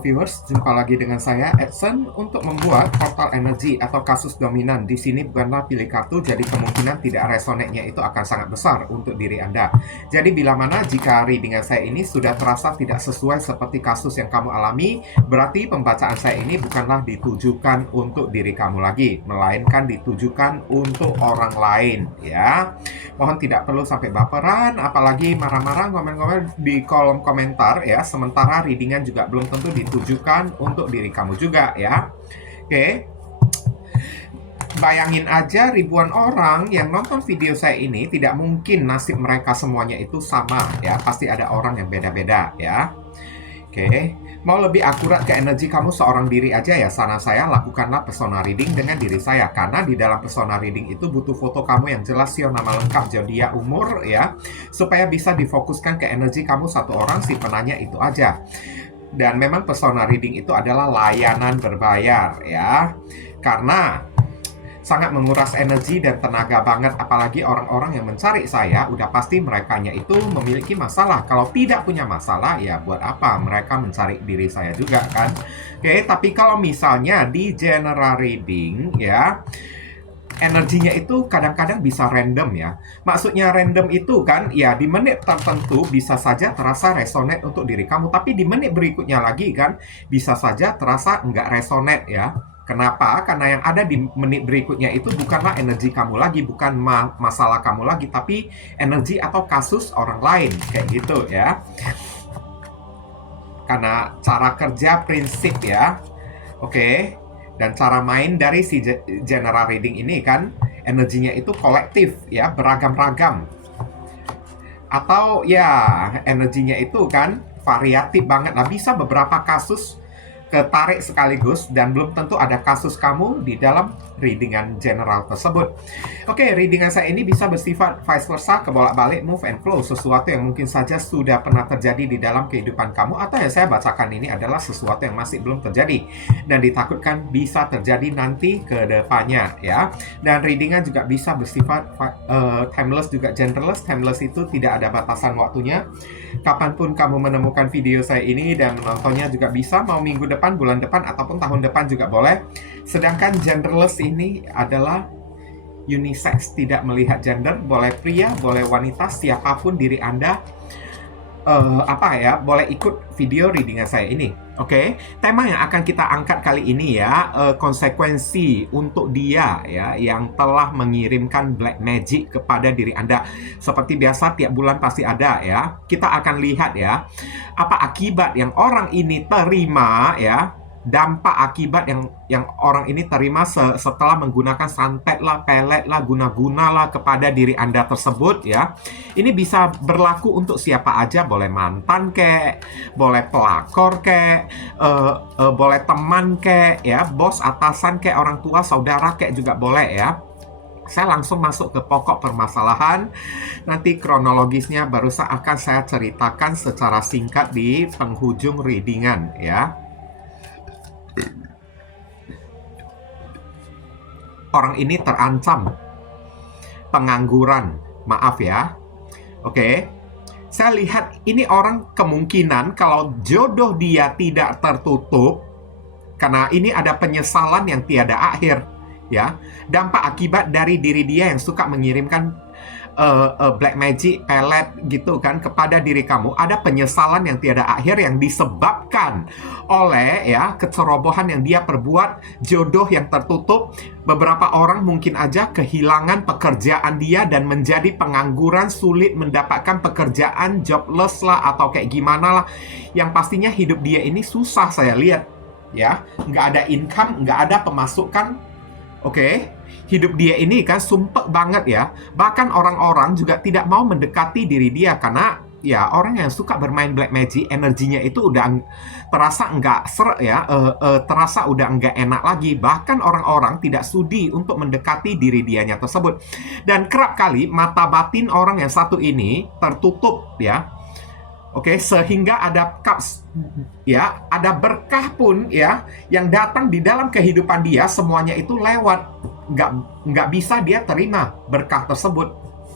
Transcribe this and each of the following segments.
Viewers, jumpa lagi dengan saya Edson untuk membuat portal energi atau kasus dominan. Di sini bukanlah pilih kartu, jadi kemungkinan tidak resonate-nya itu akan sangat besar untuk diri Anda. Jadi bila mana jika readingan saya ini sudah terasa tidak sesuai seperti kasus yang kamu alami, berarti pembacaan saya ini bukanlah ditujukan untuk diri kamu lagi, melainkan ditujukan untuk orang lain, ya. Mohon tidak perlu sampai baperan, apalagi marah-marah komen-komen di kolom komentar ya. Sementara readingan juga belum tentu ditujukan untuk diri kamu juga ya. Oke. Bayangin aja ribuan orang yang nonton video saya ini, tidak mungkin nasib mereka semuanya itu sama ya. Pasti ada orang yang beda-beda ya. Oke. Mau lebih akurat ke energi kamu seorang diri aja ya, saran saya lakukanlah persona reading dengan diri saya. Karena di dalam persona reading itu butuh foto kamu yang jelas, sio, nama lengkap, zodiak, umur ya, supaya bisa difokuskan ke energi kamu satu orang si penanya itu aja. Dan memang persona reading itu adalah layanan berbayar ya, karena sangat menguras energi dan tenaga banget. Apalagi orang-orang yang mencari saya, udah pasti merekanya itu memiliki masalah. Kalau tidak punya masalah, ya buat apa mereka mencari diri saya juga kan. Oke, tapi kalau misalnya di general reading ya, energinya itu kadang-kadang bisa random ya. Maksudnya random itu kan, ya di menit tertentu bisa saja terasa resonate untuk diri kamu. Tapi di menit berikutnya lagi kan, bisa saja terasa nggak resonate ya. Kenapa? Karena yang ada di menit berikutnya itu bukanlah energi kamu lagi, bukan masalah kamu lagi, tapi energi atau kasus orang lain, kayak gitu ya. Karena cara kerja prinsip ya, oke. Dan cara main dari si general reading ini kan, energinya itu kolektif ya, beragam-ragam. Atau ya, energinya itu kan variatif banget lah, bisa beberapa kasus ketarik sekaligus dan belum tentu ada kasus kamu di dalam readingan general tersebut. Oke, readingan saya ini bisa bersifat vice versa, kebolak-balik, move and flow, sesuatu yang mungkin saja sudah pernah terjadi di dalam kehidupan kamu, atau yang saya bacakan ini adalah sesuatu yang masih belum terjadi dan ditakutkan bisa terjadi nanti ke depannya ya. Dan readingan juga bisa bersifat timeless, juga genderless. Timeless itu tidak ada batasan waktunya. Kapanpun kamu menemukan video saya ini dan menontonnya juga bisa, mau minggu depan, bulan depan, ataupun tahun depan juga boleh. Sedangkan genderless ini adalah unisex, tidak melihat gender, boleh pria, boleh wanita, siapapun diri Anda boleh ikut video readingan saya ini. Oke, tema yang akan kita angkat kali ini ya, konsekuensi untuk dia ya yang telah mengirimkan black magic kepada diri Anda. Seperti biasa tiap bulan pasti ada ya. Kita akan lihat ya, apa akibat yang orang ini terima ya, dampak akibat yang orang ini terima setelah menggunakan santet lah, pelet lah, guna-guna lah kepada diri Anda tersebut ya. Ini bisa berlaku untuk siapa aja, boleh mantan kek, boleh pelakor kek, boleh teman kek ya, bos, atasan kek, orang tua, saudara kek juga boleh ya. Saya langsung masuk ke pokok permasalahan. Nanti kronologisnya baru akan saya ceritakan secara singkat di penghujung readingan ya. Orang ini terancam pengangguran, maaf ya. Oke, saya lihat ini orang kemungkinan kalau jodoh dia tidak tertutup, karena ini ada penyesalan yang tiada akhir ya. Dampak akibat dari diri dia yang suka mengirimkan black magic, pelet gitu kan kepada diri kamu, ada penyesalan yang tiada akhir yang disebabkan oleh ya kecerobohan yang dia perbuat, jodoh yang tertutup. Beberapa orang mungkin aja kehilangan pekerjaan dia dan menjadi pengangguran, sulit mendapatkan pekerjaan, jobless lah atau kayak gimana lah. Yang pastinya hidup dia ini susah saya lihat ya, nggak ada income, nggak ada pemasukan. Oke. Hidup dia ini kan sumpek banget ya. Bahkan orang-orang juga tidak mau mendekati diri dia karena ya orang yang suka bermain black magic, energinya itu udah terasa nggak terasa udah nggak enak lagi. Bahkan orang-orang tidak sudi untuk mendekati diri dianya tersebut. Dan kerap kali mata batin orang yang satu ini tertutup ya. Oke, sehingga ada ya, ada berkah pun ya yang datang di dalam kehidupan dia, semuanya itu lewat. Nggak bisa dia terima berkah tersebut.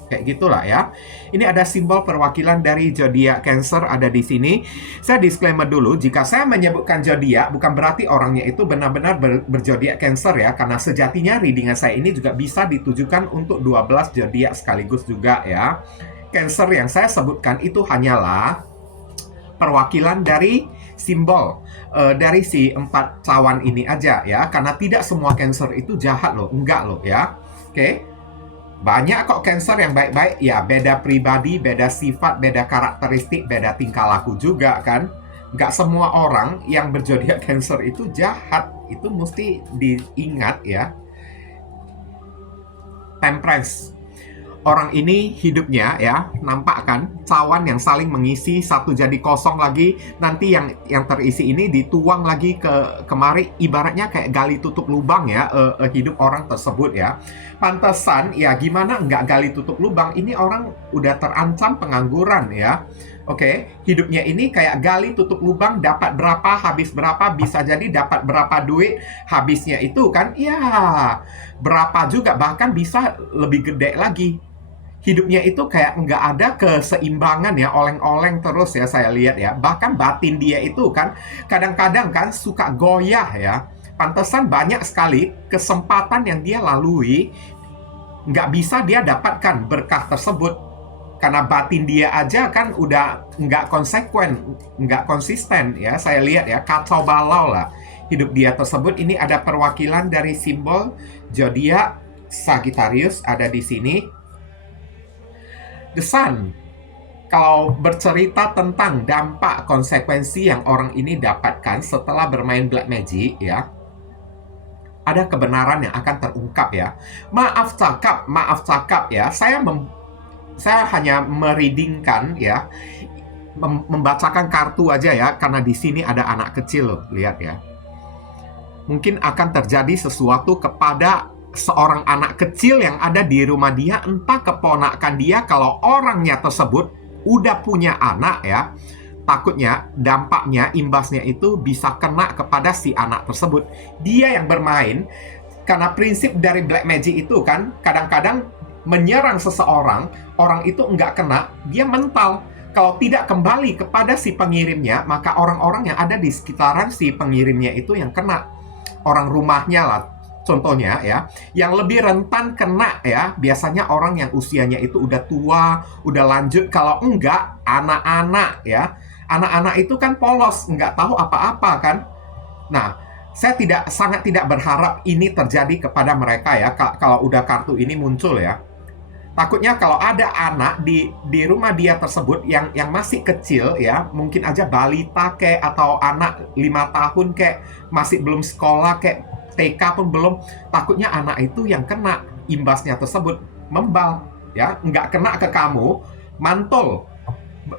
Kayak gitulah ya. Ini ada simbol perwakilan dari zodiak Cancer ada di sini. Saya disclaimer dulu, jika saya menyebutkan zodiak bukan berarti orangnya itu benar-benar berzodiak Cancer ya, karena sejatinya readingan saya ini juga bisa ditujukan untuk 12 zodiak sekaligus juga ya. Cancer yang saya sebutkan itu hanyalah perwakilan dari simbol dari si 4 cawan ini aja ya, karena tidak semua Cancer itu jahat loh, enggak loh ya. Oke. Banyak kok Cancer yang baik-baik, ya beda pribadi, beda sifat, beda karakteristik, beda tingkah laku juga kan. Nggak semua orang yang berzodiak Cancer itu jahat, itu mesti diingat ya. Temperance. Orang ini hidupnya ya, nampak kan, cawan yang saling mengisi, satu jadi kosong lagi, nanti yang terisi ini dituang lagi ke kemari, ibaratnya kayak gali tutup lubang ya, hidup orang tersebut ya. Pantesan ya, gimana nggak gali tutup lubang, ini orang udah terancam pengangguran ya. Oke, hidupnya ini kayak gali tutup lubang, dapat berapa, habis berapa, bisa jadi dapat berapa duit, habisnya itu kan, ya berapa juga, bahkan bisa lebih gede lagi. Hidupnya itu kayak nggak ada keseimbangan ya, oleng-oleng terus ya saya lihat ya. Bahkan batin dia itu kan kadang-kadang kan suka goyah ya. Pantesan banyak sekali kesempatan yang dia lalui nggak bisa dia dapatkan berkah tersebut. Karena batin dia aja kan udah nggak konsekuen, nggak konsisten ya. Saya lihat ya, kacau balau lah hidup dia tersebut. Ini ada perwakilan dari simbol zodiak Sagittarius ada di sini. The Sun, kalau bercerita tentang dampak konsekuensi yang orang ini dapatkan setelah bermain Black Magic ya, ada kebenaran yang akan terungkap ya. Maaf cakap ya, saya hanya mereadingkan ya, membacakan kartu aja ya, karena di sini ada anak kecil loh, lihat ya. Mungkin akan terjadi sesuatu kepada seorang anak kecil yang ada di rumah dia, entah keponakan dia. Kalau orangnya tersebut udah punya anak ya, takutnya dampaknya, imbasnya itu bisa kena kepada si anak tersebut. Dia yang bermain, karena prinsip dari Black Magic itu kan kadang-kadang menyerang seseorang, orang itu nggak kena, dia mental. Kalau tidak kembali kepada si pengirimnya, maka orang-orang yang ada di sekitaran si pengirimnya itu yang kena. Orang rumahnya lah, contohnya ya, yang lebih rentan kena ya, biasanya orang yang usianya itu udah tua, udah lanjut. Kalau enggak, anak-anak ya. Anak-anak itu kan polos, nggak tahu apa-apa kan. Nah, saya sangat tidak berharap ini terjadi kepada mereka ya, kalau udah kartu ini muncul ya. Takutnya kalau ada anak di rumah dia tersebut yang masih kecil ya, mungkin aja balita kayak, atau anak 5 tahun kayak, masih belum sekolah kayak, TK pun belum, takutnya anak itu yang kena imbasnya tersebut, membal ya, nggak kena ke kamu, mantul.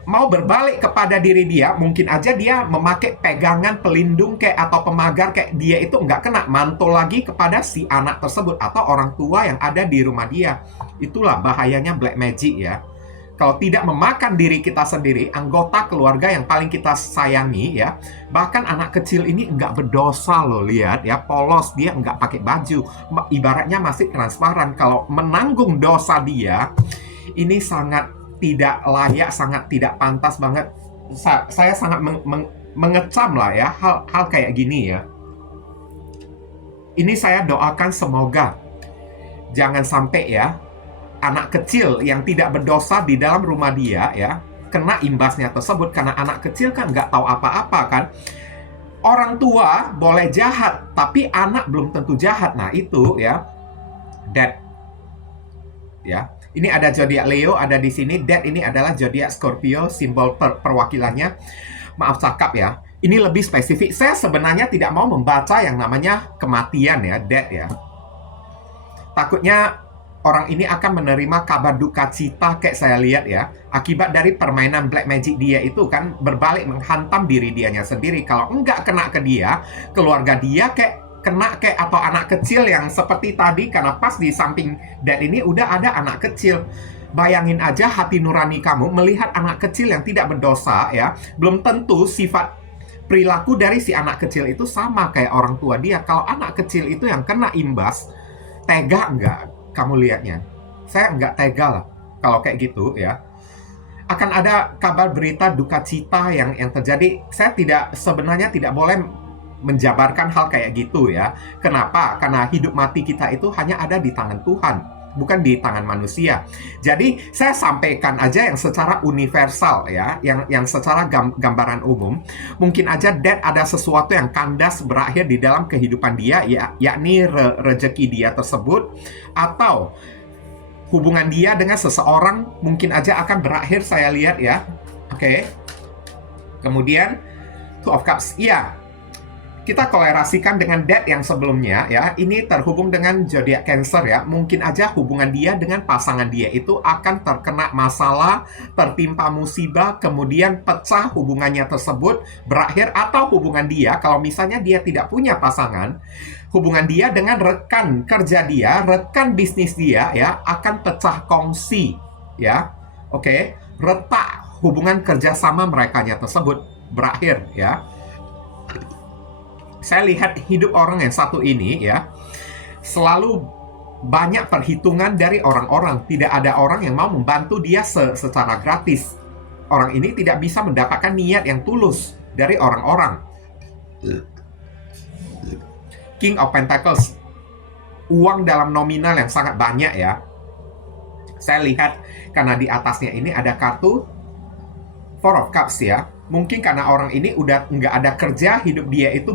Mau berbalik kepada diri dia, mungkin aja dia memakai pegangan pelindung kayak, atau pemagar kayak, dia itu nggak kena, mantul lagi kepada si anak tersebut atau orang tua yang ada di rumah dia. Itulah bahayanya Black Magic ya. Kalau tidak memakan diri kita sendiri, anggota keluarga yang paling kita sayangi ya, bahkan anak kecil ini nggak berdosa loh, lihat ya, polos, dia nggak pakai baju, ibaratnya masih transparan. Kalau menanggung dosa dia, ini sangat tidak layak, sangat tidak pantas banget. Saya sangat mengecam lah ya hal kayak gini ya. Ini saya doakan semoga jangan sampai ya anak kecil yang tidak berdosa di dalam rumah dia ya kena imbasnya tersebut, karena anak kecil kan nggak tahu apa-apa kan. Orang tua boleh jahat, tapi anak belum tentu jahat. Nah itu ya, Death ya. Ini ada zodiak Leo ada di sini. Death ini adalah zodiak Scorpio, simbol perwakilannya. Maaf cakap ya, ini lebih spesifik. Saya sebenarnya tidak mau membaca yang namanya kematian ya, Death ya. Takutnya orang ini akan menerima kabar duka cita kayak saya lihat ya, akibat dari permainan Black Magic dia itu kan berbalik menghantam diri dianya sendiri. Kalau enggak kena ke dia, keluarga dia kayak kena kayak, atau anak kecil yang seperti tadi, karena pas di samping Death ini udah ada anak kecil. Bayangin aja hati nurani kamu melihat anak kecil yang tidak berdosa ya, belum tentu sifat perilaku dari si anak kecil itu sama kayak orang tua dia. Kalau anak kecil itu yang kena imbas, tega nggak kamu lihatnya? Saya nggak tega lah. kalau kayak gitu ya. Akan ada kabar berita duka cita yang terjadi. Saya sebenarnya tidak boleh menjabarkan hal kayak gitu ya. Kenapa? Karena hidup mati kita itu hanya ada di tangan Tuhan, bukan di tangan manusia. Jadi saya sampaikan aja yang secara universal ya, yang secara gambaran umum. Mungkin aja ada sesuatu yang kandas berakhir di dalam kehidupan dia, ya, yakni rezeki dia tersebut, atau hubungan dia dengan seseorang mungkin aja akan berakhir, saya lihat ya. Oke. Kemudian Two of Cups. Iya. Kita kolerasikan dengan Death yang sebelumnya ya. Ini terhubung dengan zodiak Cancer ya. Mungkin aja hubungan dia dengan pasangan dia itu akan terkena masalah, tertimpa musibah, kemudian pecah hubungannya tersebut, berakhir, atau hubungan dia kalau misalnya dia tidak punya pasangan, hubungan dia dengan rekan kerja dia, rekan bisnis dia ya, akan pecah kongsi ya. Oke, retak hubungan kerjasama merekanya tersebut berakhir ya. Saya lihat hidup orang yang satu ini ya, selalu banyak perhitungan dari orang-orang. Tidak ada orang yang mau membantu dia secara gratis. Orang ini tidak bisa mendapatkan niat yang tulus dari orang-orang. King of Pentacles, uang dalam nominal yang sangat banyak ya. Saya lihat karena di atasnya ini ada kartu Four of Cups ya. Mungkin karena orang ini udah nggak ada kerja, hidup dia itu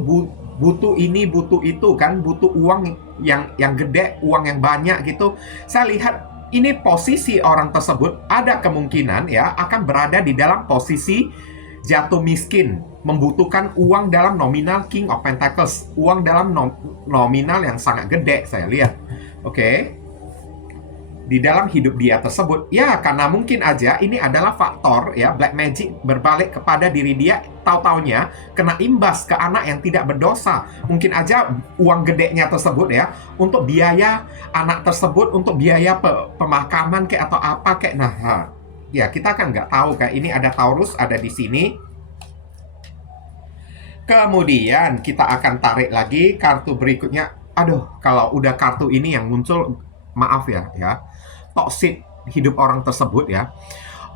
butuh ini, butuh itu kan, butuh uang yang gede, uang yang banyak gitu. Saya lihat ini posisi orang tersebut ada kemungkinan ya akan berada di dalam posisi jatuh miskin, membutuhkan uang dalam nominal King of Pentacles, uang dalam nominal yang sangat gede, saya lihat. Oke. Di dalam hidup dia tersebut ya, karena mungkin aja ini adalah faktor ya, black magic berbalik kepada diri dia, tahu-taunya kena imbas ke anak yang tidak berdosa. Mungkin aja uang gedenya tersebut ya untuk biaya anak tersebut, untuk biaya pemakaman kayak atau apa kayak. Nah ya, kita kan nggak tahu kayak ini ada Taurus ada di sini. Kemudian kita akan tarik lagi kartu berikutnya. Aduh, kalau udah kartu ini yang muncul, maaf ya, toxic hidup orang tersebut ya.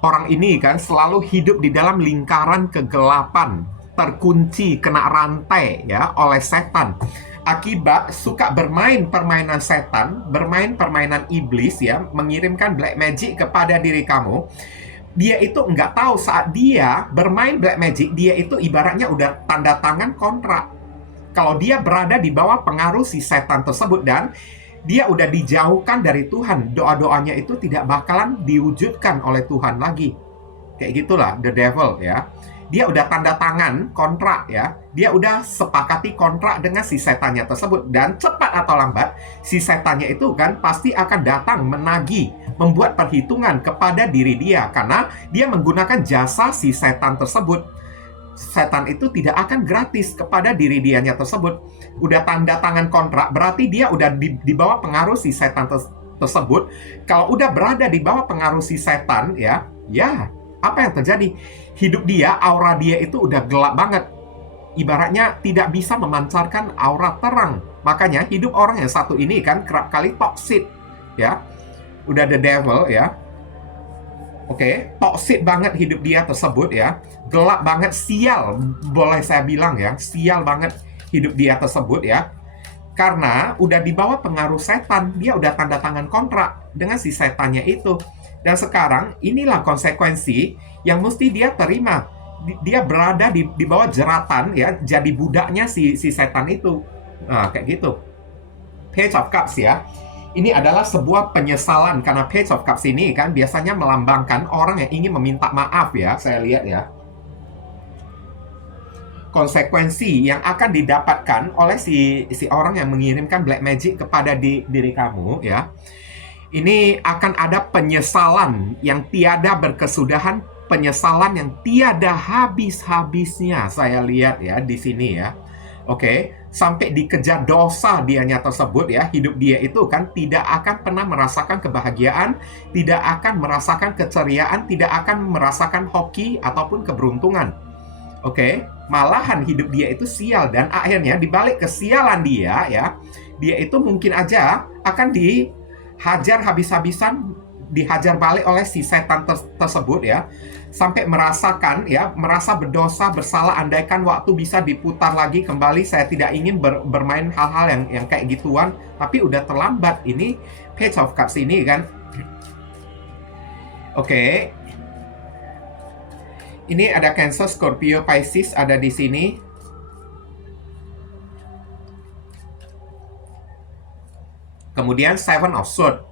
Orang ini kan selalu hidup di dalam lingkaran kegelapan, terkunci, kena rantai ya oleh setan. Akibat suka bermain permainan setan, bermain permainan iblis ya, mengirimkan black magic kepada diri kamu. Dia itu nggak tahu saat dia bermain black magic, dia itu ibaratnya udah tanda tangan kontrak. Kalau dia berada di bawah pengaruh si setan tersebut dan dia udah dijauhkan dari Tuhan, doa-doanya itu tidak bakalan diwujudkan oleh Tuhan lagi. Kayak gitulah the devil ya. Dia udah tanda tangan kontrak ya. Dia udah sepakati kontrak dengan si setannya tersebut. Dan cepat atau lambat, si setannya itu kan pasti akan datang menagih, membuat perhitungan kepada diri dia. Karena dia menggunakan jasa si setan tersebut. Setan itu tidak akan gratis kepada diri dianya tersebut. Udah tanda tangan kontrak, berarti dia udah di bawah pengaruh si setan tersebut. Kalau udah berada di bawah pengaruh si setan ya, apa yang terjadi? Hidup dia, aura dia itu udah gelap banget. Ibaratnya tidak bisa memancarkan aura terang. Makanya hidup orang yang satu ini kan kerap kali toxic ya. Udah the devil ya. Oke, toxic banget hidup dia tersebut ya. Gelap banget, sial boleh saya bilang ya. Sial banget hidup dia tersebut ya. Karena udah di bawah pengaruh setan. Dia udah tanda tangan kontrak dengan si setannya itu. Dan sekarang inilah konsekuensi yang mesti dia terima. Dia berada di bawah jeratan ya. Jadi budaknya si setan itu. Nah, kayak gitu. Page of Cups ya. Ini adalah sebuah penyesalan karena Page of Cups ini kan biasanya melambangkan orang yang ingin meminta maaf ya, saya lihat ya. Konsekuensi yang akan didapatkan oleh si orang yang mengirimkan black magic kepada diri kamu ya. Ini akan ada penyesalan yang tiada berkesudahan, penyesalan yang tiada habis-habisnya, saya lihat ya di sini ya. Oke, sampai dikejar dosa dianya tersebut ya, hidup dia itu kan tidak akan pernah merasakan kebahagiaan, tidak akan merasakan keceriaan, tidak akan merasakan hoki ataupun keberuntungan. Oke, malahan hidup dia itu sial dan akhirnya dibalik kesialan dia ya, dia itu mungkin aja akan dihajar habis-habisan dihajar balik oleh si setan tersebut ya, sampai merasakan ya, merasa berdosa, bersalah. Andaikan waktu bisa diputar lagi kembali, saya tidak ingin bermain hal-hal yang kayak gituan, tapi udah terlambat. Ini Page of Cups ini kan. Oke. Ini ada Cancer, Scorpio, Pisces ada di sini. Kemudian Seven of Swords,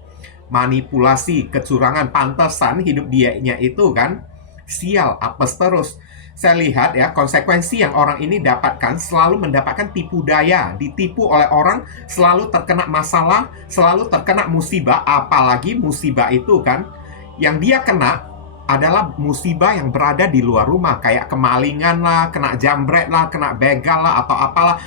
manipulasi, kecurangan. Pantesan hidup dianya itu kan sial, apes terus. Saya lihat ya, konsekuensi yang orang ini dapatkan selalu mendapatkan tipu daya, ditipu oleh orang, selalu terkena masalah, selalu terkena musibah. Apalagi musibah itu kan yang dia kena adalah musibah yang berada di luar rumah, kayak kemalingan lah, kena jambret lah, kena begal lah, atau apalah.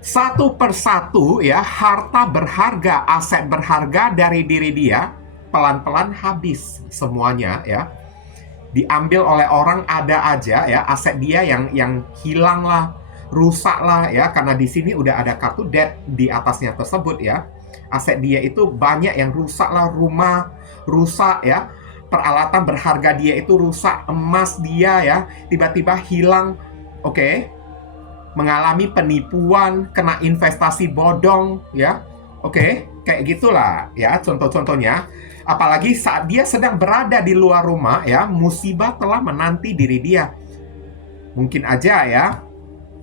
Satu persatu ya, harta berharga, aset berharga dari diri dia pelan-pelan habis semuanya ya. Diambil oleh orang, ada aja ya aset dia yang hilang lah, rusak lah ya, karena di sini udah ada kartu death di atasnya tersebut ya. Aset dia itu banyak yang rusak lah, rumah rusak ya, peralatan berharga dia itu rusak, emas dia ya tiba-tiba hilang. Oke. Mengalami penipuan, kena investasi bodong ya. Oke, kayak gitulah ya contoh-contohnya. Apalagi saat dia sedang berada di luar rumah ya, musibah telah menanti diri dia. Mungkin aja ya,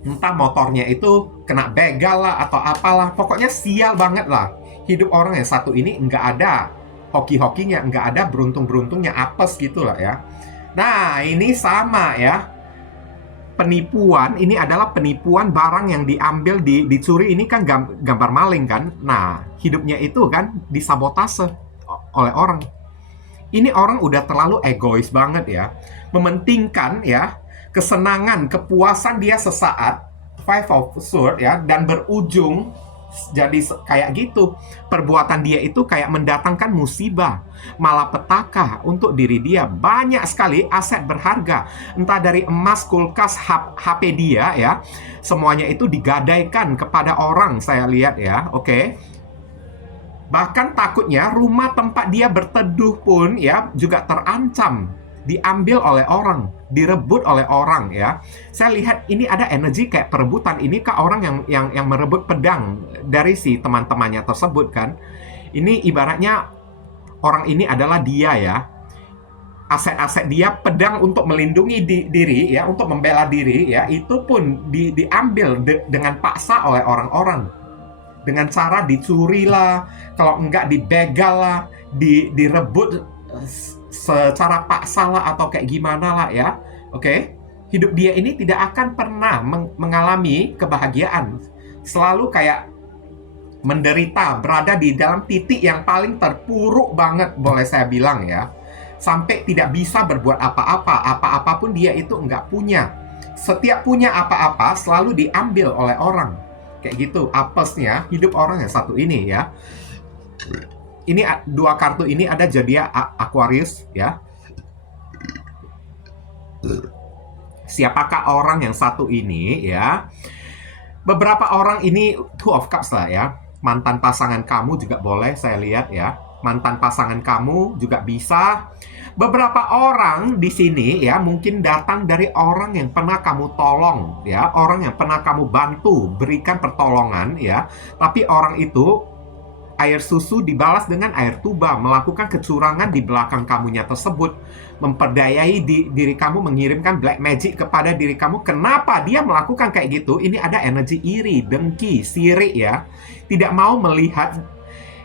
entah motornya itu kena begal lah atau apalah, pokoknya sial banget lah. Hidup orang yang satu ini nggak ada hoki-hokinya, nggak ada beruntung-beruntungnya, apes gitu lah ya. Nah, ini sama ya. Penipuan, ini adalah penipuan, barang yang diambil, dicuri. Ini kan gambar maling kan. Nah, hidupnya itu kan disabotase oleh orang. Ini orang udah terlalu egois banget ya. Mementingkan ya kesenangan, kepuasan dia sesaat, Five of Swords ya, dan berujung jadi kayak gitu. Perbuatan dia itu kayak mendatangkan musibah, malapetaka untuk diri dia. Banyak sekali aset berharga, entah dari emas, kulkas, HP dia ya, semuanya itu digadaikan kepada orang, saya lihat ya. Oke. Bahkan takutnya rumah tempat dia berteduh pun ya juga terancam, diambil oleh orang, direbut oleh orang ya. Saya lihat ini ada energi kayak perebutan. Ini ke orang yang merebut pedang dari si teman-temannya tersebut kan. Ini ibaratnya orang ini adalah dia ya. Aset-aset dia, pedang untuk melindungi diri ya, untuk membela diri ya, itu pun diambil dengan paksa oleh orang-orang. Dengan cara dicuri lah, kalau enggak dibegal lah, direbut secara paksa lah, atau kayak gimana lah ya. Oke. Hidup dia ini tidak akan pernah mengalami kebahagiaan. Selalu kayak menderita, berada di dalam titik yang paling terpuruk banget, boleh saya bilang ya. Sampai tidak bisa berbuat apa-apa, apa-apa pun dia itu enggak punya. Setiap punya apa-apa selalu diambil oleh orang. Kayak gitu, apesnya hidup orang yang satu ini ya. Ini dua kartu ini ada zodiak Aquarius ya. Siapakah orang yang satu ini ya? Beberapa orang ini Two of Cups lah ya. Mantan pasangan kamu juga boleh saya lihat ya. Mantan pasangan kamu juga bisa. Beberapa orang di sini ya mungkin datang dari orang yang pernah kamu tolong ya, orang yang pernah kamu bantu, berikan pertolongan ya. Tapi orang itu air susu dibalas dengan air tuba, melakukan kecurangan di belakang kamunya tersebut, memperdayai diri kamu, mengirimkan black magic kepada diri kamu. Kenapa dia melakukan kayak gitu? Ini ada energi iri, dengki, sirik ya. Tidak mau melihat.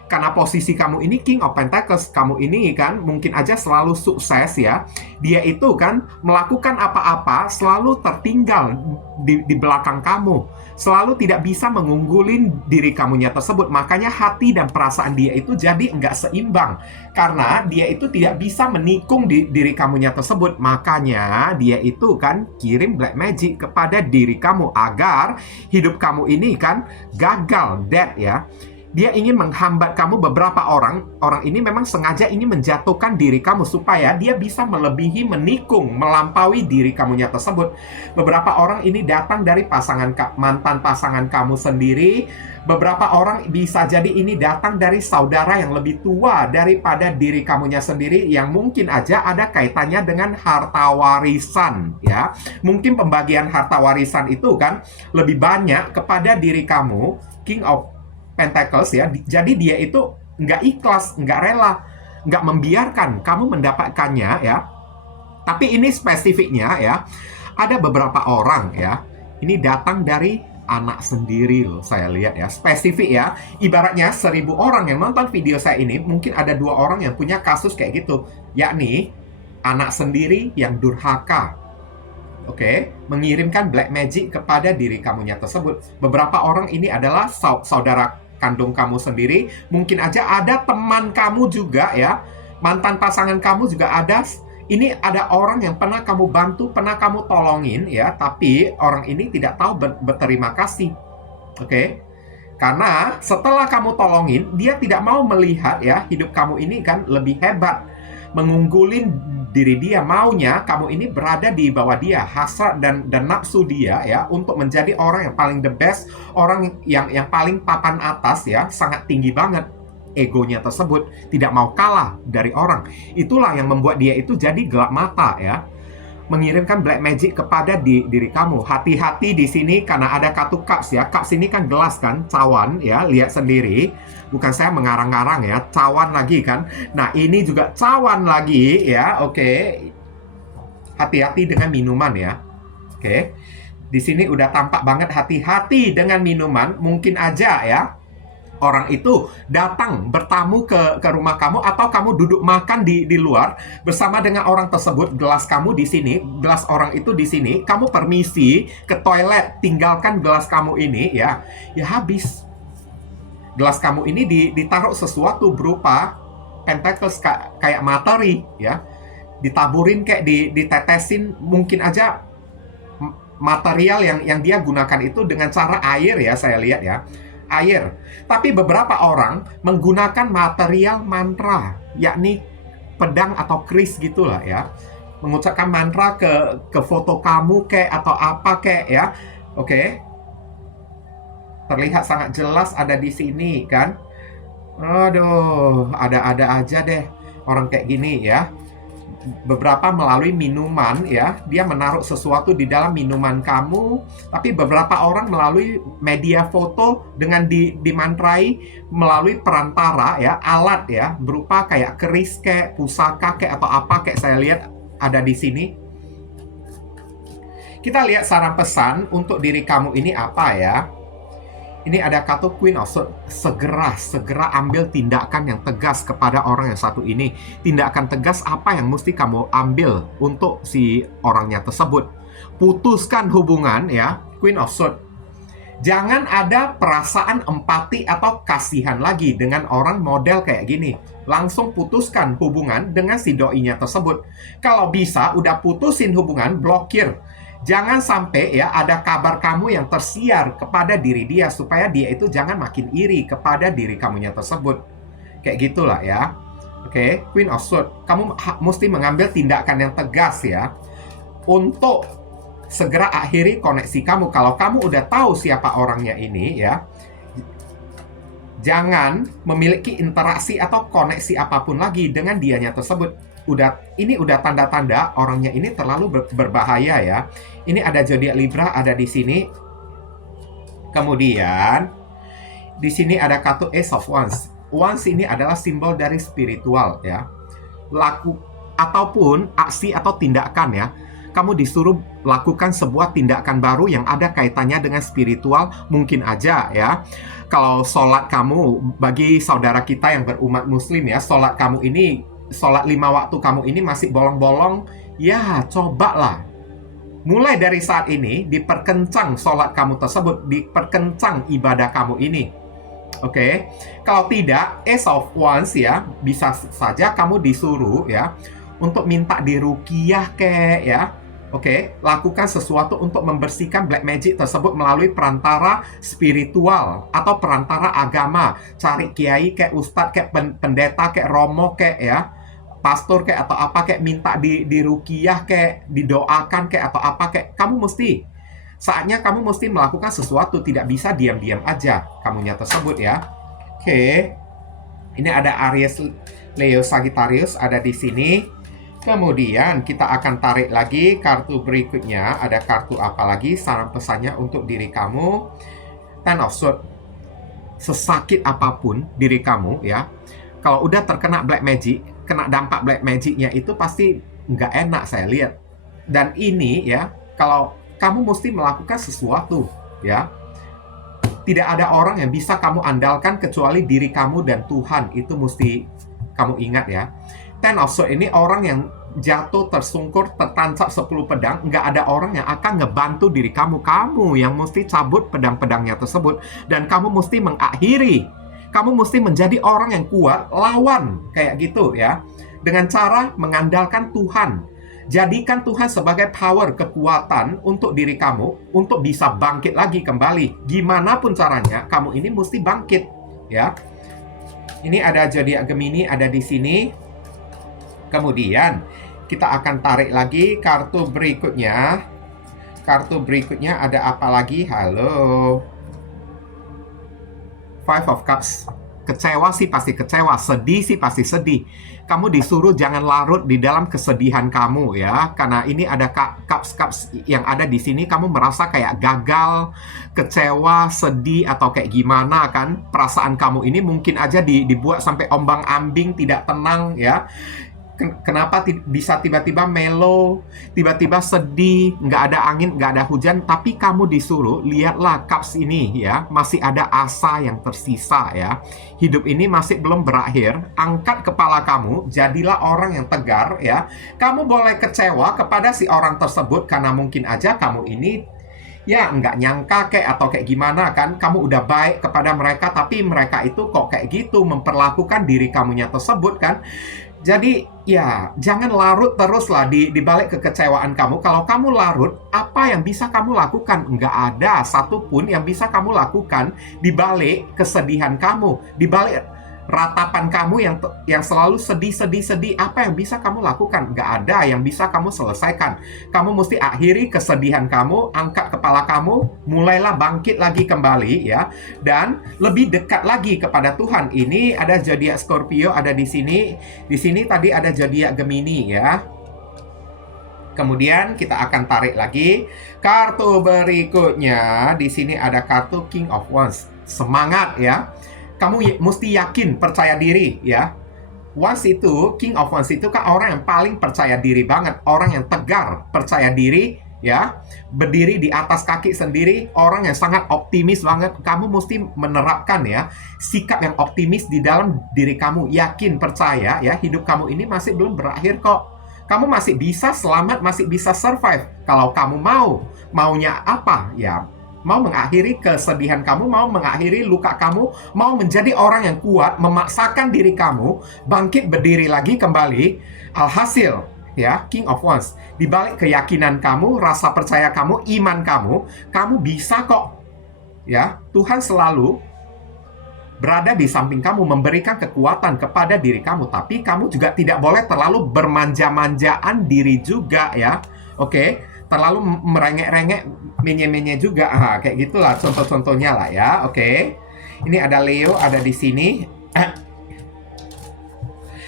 Karena posisi kamu ini King of Pentacles, kamu ini kan mungkin aja selalu sukses ya. Dia itu kan melakukan apa-apa selalu tertinggal di belakang kamu. Selalu tidak bisa mengunggulin diri kamunya tersebut. Makanya hati dan perasaan dia itu jadi nggak seimbang. Karena dia itu tidak bisa menikung diri kamunya tersebut. Makanya dia itu kan kirim black magic kepada diri kamu agar hidup kamu ini kan gagal, dead ya. Dia ingin menghambat kamu. Beberapa orang ini memang sengaja ingin menjatuhkan diri kamu supaya dia bisa melebihi, menikung, melampaui diri kamunya tersebut. Beberapa orang ini datang dari mantan pasangan kamu sendiri. Beberapa orang bisa jadi ini datang dari saudara yang lebih tua daripada diri kamunya sendiri, yang mungkin aja ada kaitannya dengan harta warisan, ya. Mungkin pembagian harta warisan itu kan lebih banyak kepada diri kamu, King of Pentacles, ya. Jadi dia itu nggak ikhlas, nggak rela, nggak membiarkan kamu mendapatkannya, ya. Tapi ini spesifiknya, ya, ada beberapa orang, ya, ini datang dari anak sendiri loh, saya lihat, ya. Spesifik, ya. Ibaratnya 1000 orang yang nonton video saya ini, mungkin ada 2 orang yang punya kasus kayak gitu, yakni anak sendiri yang durhaka. Mengirimkan black magic kepada diri kamunya tersebut. Beberapa orang ini adalah saudara kandung kamu sendiri. Mungkin aja ada teman kamu juga, ya. Mantan pasangan kamu juga ada. Ini ada orang yang pernah kamu bantu, pernah kamu tolongin, ya. Tapi orang ini tidak tahu berterima kasih. Karena setelah kamu tolongin, dia tidak mau melihat, ya, hidup kamu ini kan lebih hebat, mengunggulin diri dia. Maunya kamu ini berada di bawah dia, hasrat dan nafsu dia, ya, untuk menjadi orang yang paling the best, orang yang paling papan atas, ya, sangat tinggi banget egonya tersebut, tidak mau kalah dari orang. Itulah yang membuat dia itu jadi gelap mata, ya, mengirimkan black magic kepada diri kamu. Hati-hati di sini karena ada kartu cups, ya. Cups ini kan gelas kan, cawan, ya, lihat sendiri. Bukan saya mengarang-arang, ya, cawan lagi kan. Nah, ini juga cawan lagi, ya. Hati-hati dengan minuman, ya. Di sini udah tampak banget hati-hati dengan minuman. Mungkin aja, ya, orang itu datang bertamu ke rumah kamu, atau kamu duduk makan di luar bersama dengan orang tersebut. Gelas kamu di sini, gelas orang itu di sini. Kamu permisi ke toilet, tinggalkan gelas kamu ini, ya habis. Gelas kamu ini ditaruh sesuatu berupa pentacles, kayak materi, ya. Ditaburin, kayak ditetesin. Mungkin aja material yang dia gunakan itu dengan cara air, ya, saya lihat, ya, air. Tapi beberapa orang menggunakan material mantra, yakni pedang atau keris gitulah, ya. Mengucapkan mantra ke foto kamu atau apa ya. Terlihat sangat jelas ada di sini kan. Aduh, ada aja deh orang kayak gini, ya. Beberapa melalui minuman, ya, dia menaruh sesuatu di dalam minuman kamu. Tapi beberapa orang melalui media foto dengan dimantrai melalui perantara, ya, alat, ya, berupa kayak keris, kayak pusaka, kayak atau apa, kayak saya lihat ada di sini. Kita lihat saran pesan untuk diri kamu ini apa, ya. Ini ada kartu Queen of Swords. Segera ambil tindakan yang tegas kepada orang yang satu ini. Tindakan tegas apa yang mesti kamu ambil untuk si orangnya tersebut? Putuskan hubungan, ya, Queen of Swords. Jangan ada perasaan empati atau kasihan lagi dengan orang model kayak gini. Langsung putuskan hubungan dengan si doinya tersebut. Kalau bisa, udah putusin hubungan, blokir. Jangan sampai, ya, ada kabar kamu yang tersiar kepada diri dia, supaya dia itu jangan makin iri kepada diri kamunya tersebut. Kayak gitulah, ya. Queen of Swords. Kamu mesti mengambil tindakan yang tegas, ya, untuk segera akhiri koneksi kamu. Kalau kamu udah tahu siapa orangnya ini, ya, jangan memiliki interaksi atau koneksi apapun lagi dengan dianya tersebut. Ini udah tanda-tanda orangnya ini terlalu berbahaya, ya. Ini ada zodiak Libra ada di sini. Kemudian di sini ada kartu Ace of Wands. Wands ini adalah simbol dari spiritual, ya. Laku ataupun aksi atau tindakan, ya. Kamu disuruh lakukan sebuah tindakan baru yang ada kaitannya dengan spiritual. Mungkin aja, ya, kalau sholat kamu, bagi saudara kita yang berumat muslim, ya, sholat kamu ini, sholat 5 waktu kamu ini masih bolong-bolong, ya, cobalah. Mulai dari saat ini, diperkencang sholat kamu tersebut, diperkencang ibadah kamu ini. Kalau tidak, Ace of Wands, ya, bisa saja kamu disuruh, ya, untuk minta diruqyah, ya. Oke, lakukan sesuatu untuk membersihkan black magic tersebut melalui perantara spiritual atau perantara agama. Cari kiai, kayak ustadz, kayak pendeta, kayak romo, kayak ya, pastor, kayak atau apa, kayak minta di ruqyah, kayak didoakan, kayak atau apa, kayak saatnya kamu mesti melakukan sesuatu, tidak bisa diam-diam aja kamunya tersebut ya. Oke. Ini ada Aries, Leo, Sagittarius ada di sini. Kemudian kita akan tarik lagi kartu berikutnya. Ada kartu apa lagi? Saran pesannya untuk diri kamu. Ten of Swords. Sesakit apapun diri kamu ya, kalau udah terkena black magic, kena dampak black magicnya itu pasti nggak enak saya lihat. Dan ini ya, kalau kamu mesti melakukan sesuatu ya. Tidak ada orang yang bisa kamu andalkan kecuali diri kamu dan Tuhan. Itu mesti kamu ingat ya. Ten of Swords ini orang yang jatuh, tersungkur, tertancap 10 pedang. Nggak ada orang yang akan ngebantu diri kamu. Kamu yang mesti cabut pedang-pedangnya tersebut. Dan kamu mesti mengakhiri. Kamu mesti menjadi orang yang kuat, lawan. Kayak gitu ya. Dengan cara mengandalkan Tuhan. Jadikan Tuhan sebagai power, kekuatan untuk diri kamu. Untuk bisa bangkit lagi kembali. Gimana pun caranya, kamu ini mesti bangkit. Ya. Ini ada zodiak Gemini, ada di sini. Kemudian kita akan tarik lagi kartu berikutnya. Kartu berikutnya ada apa lagi? Halo. Five of Cups. Kecewa sih pasti kecewa, sedih sih pasti sedih. Kamu disuruh jangan larut di dalam kesedihan kamu ya. Karena ini ada cups yang ada di sini, kamu merasa kayak gagal, kecewa, sedih atau kayak gimana kan? Perasaan kamu ini mungkin aja dibuat sampai ombang-ambing, tidak tenang ya. Kenapa bisa tiba-tiba mellow, tiba-tiba sedih, nggak ada angin, nggak ada hujan, tapi kamu disuruh, lihatlah cups ini ya, masih ada asa yang tersisa ya. Hidup ini masih belum berakhir, angkat kepala kamu, jadilah orang yang tegar ya. Kamu boleh kecewa kepada si orang tersebut, karena mungkin aja kamu ini ya nggak nyangka kayak atau kayak gimana kan, kamu udah baik kepada mereka, tapi mereka itu kok kayak gitu memperlakukan diri kamunya tersebut kan. Jadi ya jangan larut teruslah di balik kekecewaan kamu. Kalau kamu larut, apa yang bisa kamu lakukan? Nggak ada satupun yang bisa kamu lakukan di balik kesedihan kamu, di balik ratapan kamu yang selalu sedih. Apa yang bisa kamu lakukan? Nggak ada yang bisa kamu selesaikan. Kamu mesti akhiri kesedihan kamu, angkat kepala kamu, mulailah bangkit lagi kembali ya, dan lebih dekat lagi kepada Tuhan. Ini ada zodiak Scorpio ada di sini. Di sini tadi ada zodiak Gemini ya. Kemudian kita akan tarik lagi kartu berikutnya. Di sini ada kartu King of Wands. Semangat ya. Kamu mesti yakin, percaya diri ya. Wands itu, King of Wands itu kan orang yang paling percaya diri banget. Orang yang tegar, percaya diri ya. Berdiri di atas kaki sendiri. Orang yang sangat optimis banget. Kamu mesti menerapkan ya sikap yang optimis di dalam diri kamu. Yakin, percaya ya, hidup kamu ini masih belum berakhir kok. Kamu masih bisa selamat, masih bisa survive. Kalau kamu maunya apa ya? Mau mengakhiri kesedihan kamu, mau mengakhiri luka kamu, mau menjadi orang yang kuat, memaksakan diri kamu, bangkit berdiri lagi kembali. Alhasil, ya, King of Wands, di balik keyakinan kamu, rasa percaya kamu, iman kamu bisa kok. Ya, Tuhan selalu berada di samping kamu, memberikan kekuatan kepada diri kamu. Tapi kamu juga tidak boleh terlalu bermanja-manjaan diri juga ya. Oke? Terlalu merengek-rengek, menye-menye juga, kayak gitulah contoh-contohnya lah ya, oke. Ini ada Leo, ada di sini.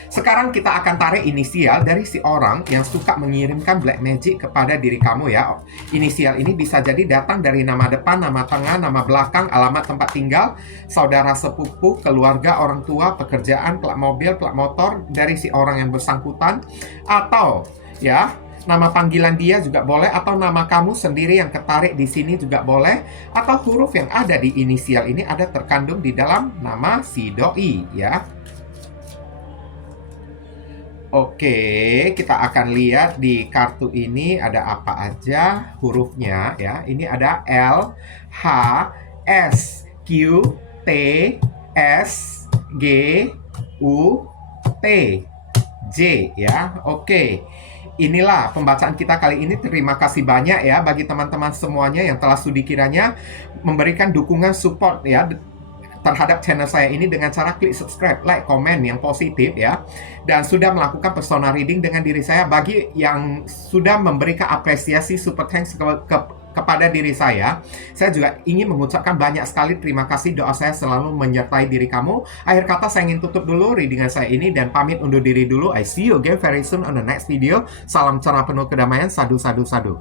Sekarang kita akan tarik inisial dari si orang yang suka mengirimkan black magic kepada diri kamu ya. Inisial ini bisa jadi datang dari nama depan, nama tengah, nama belakang, alamat tempat tinggal, saudara sepupu, keluarga, orang tua, pekerjaan, plat mobil, plat motor dari si orang yang bersangkutan, atau ya nama panggilan dia juga boleh, atau nama kamu sendiri yang ketarik di sini juga boleh, atau huruf yang ada di inisial ini ada terkandung di dalam nama si doi ya. Oke, kita akan lihat di kartu ini ada apa aja hurufnya ya. Ini ada L, H, S, Q, T, S, G, U, T, J ya. Oke. inilah pembacaan kita kali ini. Terima kasih banyak ya bagi teman-teman semuanya yang telah sudi kiranya memberikan dukungan support ya terhadap channel saya ini dengan cara klik subscribe, like, komen yang positif ya. Dan sudah melakukan personal reading dengan diri saya. Bagi yang sudah memberikan apresiasi super thanks kepada diri saya juga ingin mengucapkan banyak sekali terima kasih. Doa saya selalu menyertai diri kamu. Akhir kata saya ingin tutup dulu readingan saya ini dan pamit undur diri dulu. I see you again very soon on the next video. Salam cerah penuh kedamaian. Sadu, sadu, sadu.